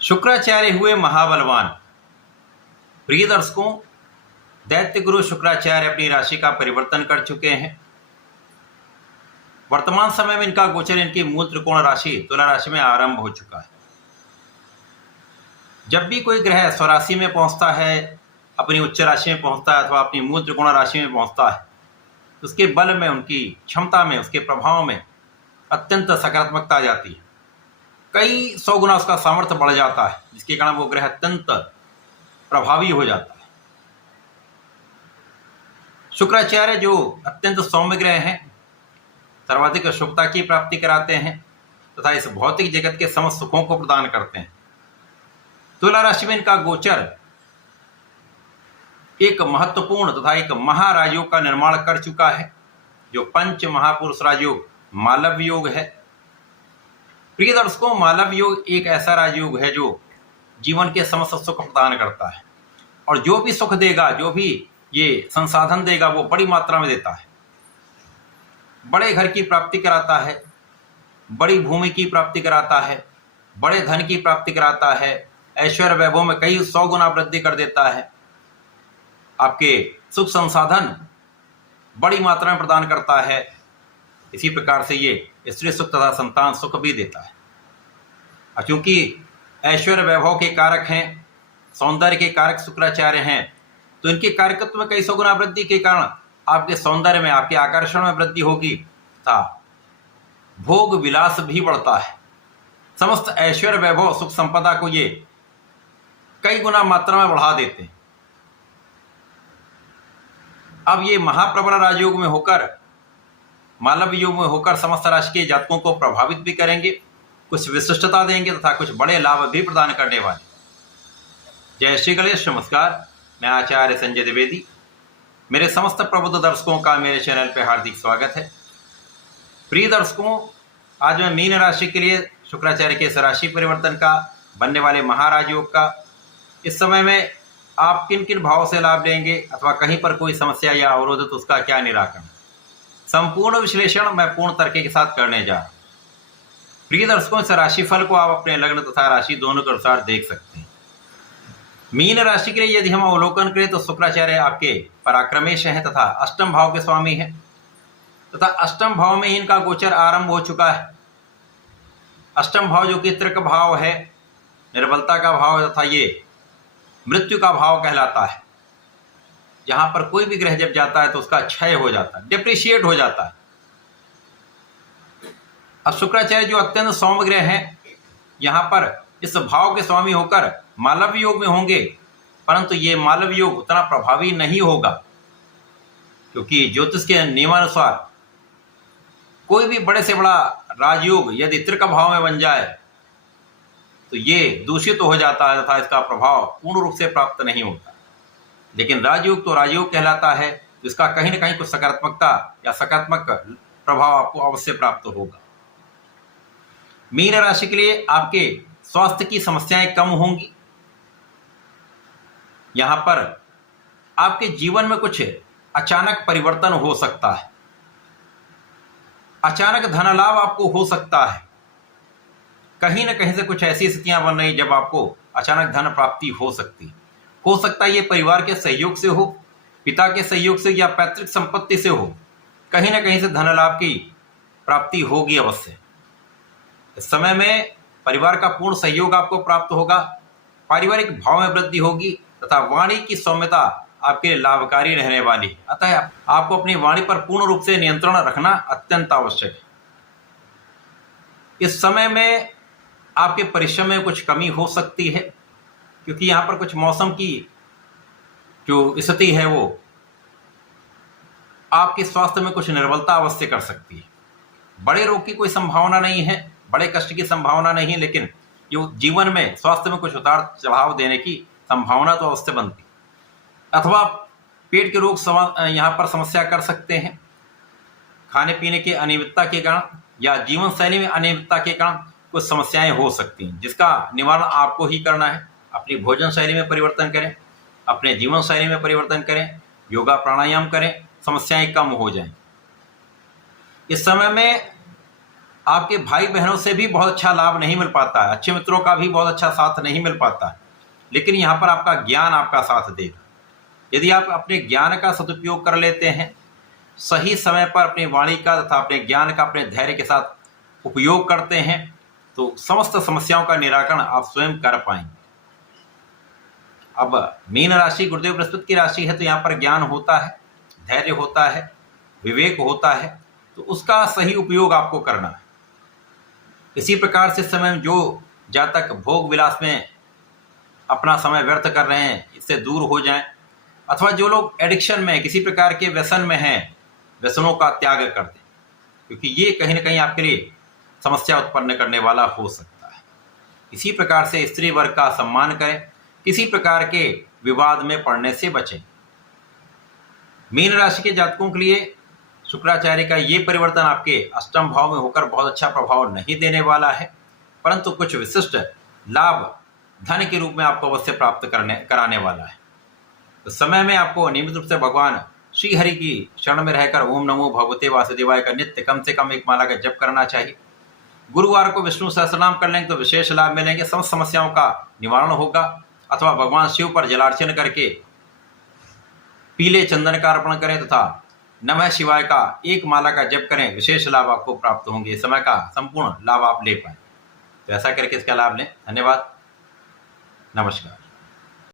शुक्राचार्य हुए महाबलवान। प्रिय दर्शकों, दैत्य गुरु शुक्राचार्य अपनी राशि का परिवर्तन कर चुके हैं। वर्तमान समय में इनका गोचर इनकी मूल त्रिकोण राशि तुला राशि में आरंभ हो चुका है। जब भी कोई ग्रह स्वराशि में पहुंचता है, अपनी उच्च राशि में पहुंचता है अथवा अपनी मूल त्रिकोण राशि में पहुंचता है, उसके बल में, उनकी क्षमता में, उसके प्रभाव में अत्यंत सकारात्मकता आ जाती है। कई 100 गुना उसका सामर्थ्य बढ़ जाता है, जिसके कारण वो ग्रह अत्यंत प्रभावी हो जाता है। शुक्राचार्य जो अत्यंत सौम्य ग्रह हैं, सर्वाधिक शुभता की प्राप्ति कराते हैं तथा इस भौतिक जगत के समस्त सुखों को प्रदान करते हैं। तुला राशि में इनका गोचर एक महत्वपूर्ण तथा एक महाराजयोग का निर्माण कर चुका है, जो पंच महापुरुष राजयोग मालव योग है। प्रिय दर्शकों, मालव योग एक ऐसा राजयोग है जो जीवन के समस्त सुख प्रदान करता है, और जो भी सुख देगा, जो भी ये संसाधन देगा, वो बड़ी मात्रा में देता है। बड़े घर की प्राप्ति कराता है, बड़ी भूमि की प्राप्ति कराता है, बड़े धन की प्राप्ति कराता है, ऐश्वर्य वैभव में कई 100 गुना वृद्धि कर देता है। आपके सुख संसाधन बड़ी मात्रा में प्रदान करता है। इसी प्रकार से ये स्त्री सुख तथा संतान सुख भी देता है। और क्योंकि ऐश्वर्य वैभव के कारक हैं, सौंदर्य के कारक शुक्राचार्य हैं, तो इनके कार्यकत्व में कई 100 गुना वृद्धि के कारण आपके सौंदर्य में, आपके आकर्षण में वृद्धि होगी तथा भोग विलास भी बढ़ता है। समस्त ऐश्वर्य वैभव सुख संपदा को ये कई गुना मात्रा में बढ़ा देते हैं। अब ये महाप्रबल राजयोग में होकर, मालव योग में होकर समस्त राशि के जातकों को प्रभावित भी करेंगे, कुछ विशिष्टता देंगे तथा कुछ बड़े लाभ भी प्रदान करने वाले। जय श्री गणेश। नमस्कार, मैं आचार्य संजय द्विवेदी। मेरे समस्त प्रबुद्ध दर्शकों का मेरे चैनल पर हार्दिक स्वागत है। प्रिय दर्शकों, आज मैं मीन राशि के लिए शुक्राचार्य के इस राशि परिवर्तन का, बनने वाले महाराजयोग का, इस समय में आप किन किन भावों से लाभ लेंगे अथवा कहीं पर कोई समस्या या अवरोध, तो उसका क्या निराकरण, संपूर्ण विश्लेषण मैं पूर्ण तर्क के साथ करने जा रहा हूं। प्रिय दर्शकों, इस राशिफल को आप अपने लग्न तथा राशि दोनों के अनुसार देख सकते हैं। मीन राशि के लिए यदि हम अवलोकन करें तो शुक्राचार्य आपके पराक्रमेश हैं तथा अष्टम भाव के स्वामी हैं, तथा अष्टम भाव में इनका गोचर आरंभ हो चुका है। अष्टम भाव जो कि तृक भाव है, निर्बलता का भाव तथा ये मृत्यु का भाव कहलाता है। जहां पर कोई भी ग्रह जब जाता है तो उसका क्षय हो जाता है, डिप्रिशिएट हो जाता है। अब शुक्राचार्य जो अत्यंत सौम्य ग्रह हैं, यहां पर इस भाव के स्वामी होकर मालव योग में होंगे, परंतु ये मालव योग उतना प्रभावी नहीं होगा, क्योंकि ज्योतिष के नियमानुसार कोई भी बड़े से बड़ा राजयोग यदि तृक भाव में बन जाए तो ये दूषित हो जाता है तथा इसका प्रभाव पूर्ण रूप से प्राप्त नहीं होता। लेकिन राजयोग तो राजयोग कहलाता है, जिसका कहीं ना कहीं कुछ सकारात्मकता या सकारात्मक प्रभाव आपको अवश्य प्राप्त होगा। मीन राशि के लिए आपके स्वास्थ्य की समस्याएं कम होंगी। यहां पर आपके जीवन में कुछ अचानक परिवर्तन हो सकता है, अचानक धन लाभ आपको हो सकता है। कहीं ना कहीं से कुछ ऐसी स्थितियां बन रही जब आपको अचानक धन प्राप्ति हो सकती है। हो सकता है ये परिवार के सहयोग से हो, पिता के सहयोग से, या पैतृक संपत्ति से हो। कहीं ना कहीं से धन लाभ की प्राप्ति होगी अवश्य। इस समय में परिवार का पूर्ण सहयोग आपको प्राप्त होगा, पारिवारिक भाव में वृद्धि होगी तथा वाणी की सौम्यता आपके लिए लाभकारी रहने वाली है। अतः आपको अपनी वाणी पर पूर्ण रूप से नियंत्रण रखना अत्यंत आवश्यक है। इस समय में आपके परिश्रम में कुछ कमी हो सकती है, क्योंकि यहाँ पर कुछ मौसम की जो स्थिति है वो आपके स्वास्थ्य में कुछ निर्बलता अवश्य कर सकती है। बड़े रोग की कोई संभावना नहीं है, बड़े कष्ट की संभावना नहीं है, लेकिन जो जीवन में स्वास्थ्य में कुछ उतार चढ़ाव देने की संभावना तो अवश्य बनती। अथवा पेट के रोग यहाँ पर समस्या कर सकते हैं। खाने पीने के अनियमितता के कारण या जीवन शैली में अनियमितता के कारण कुछ समस्याएं हो सकती हैं, जिसका निवारण आपको ही करना है। अपनी भोजन शैली में परिवर्तन करें, अपने जीवन शैली में परिवर्तन करें, योगा प्राणायाम करें, समस्याएं कम हो जाएं। इस समय में आपके भाई बहनों से भी बहुत अच्छा लाभ नहीं मिल पाता है, अच्छे मित्रों का भी बहुत अच्छा साथ नहीं मिल पाता है, लेकिन यहाँ पर आपका ज्ञान आपका साथ देगा। यदि आप अपने ज्ञान का सदुपयोग कर लेते हैं, सही समय पर अपनी वाणी का तथा अपने ज्ञान का अपने धैर्य के साथ उपयोग करते हैं, तो समस्त समस्याओं का निराकरण आप स्वयं कर पाएंगे। अब मीन राशि गुरुदेव बृहस्पति की राशि है, तो यहाँ पर ज्ञान होता है, धैर्य होता है, विवेक होता है, तो उसका सही उपयोग आपको करना है। इसी प्रकार से समय में जो जातक भोग विलास में अपना समय व्यर्थ कर रहे हैं, इससे दूर हो जाएं, अथवा जो लोग एडिक्शन में, किसी प्रकार के व्यसन में हैं, व्यसनों का त्याग कर दें, क्योंकि ये कहीं ना कहीं आपके लिए समस्या उत्पन्न करने वाला हो सकता है। इसी प्रकार से स्त्री वर्ग का सम्मान करें, किसी प्रकार के विवाद में पड़ने से बचें। मीन राशि के जातकों के लिए शुक्राचार्य का ये परिवर्तन आपके अष्टम भाव में होकर बहुत अच्छा प्रभाव नहीं देने वाला है, परंतु कुछ विशिष्ट लाभ धन के रूप में आपको अवश्य प्राप्त कराने वाला है। तो समय में आपको नियमित रूप से भगवान श्री हरि की शरण में रहकर ओम नमो भगवते वासुदेवाय का नित्य कम से कम एक माला का जप करना चाहिए। गुरुवार को विष्णु सहस्रनाम कर लेंगे तो विशेष लाभ मिलेंगे, समस्त समस्याओं का निवारण होगा। अथवा भगवान शिव पर जलार्चन करके पीले चंदन का अर्पण करें तथा नमः शिवाय का एक माला का जप करें, विशेष लाभ आपको प्राप्त होंगे। समय का संपूर्ण लाभ आप ले पाए, तो ऐसा करके इसका लाभ लें। धन्यवाद, नमस्कार।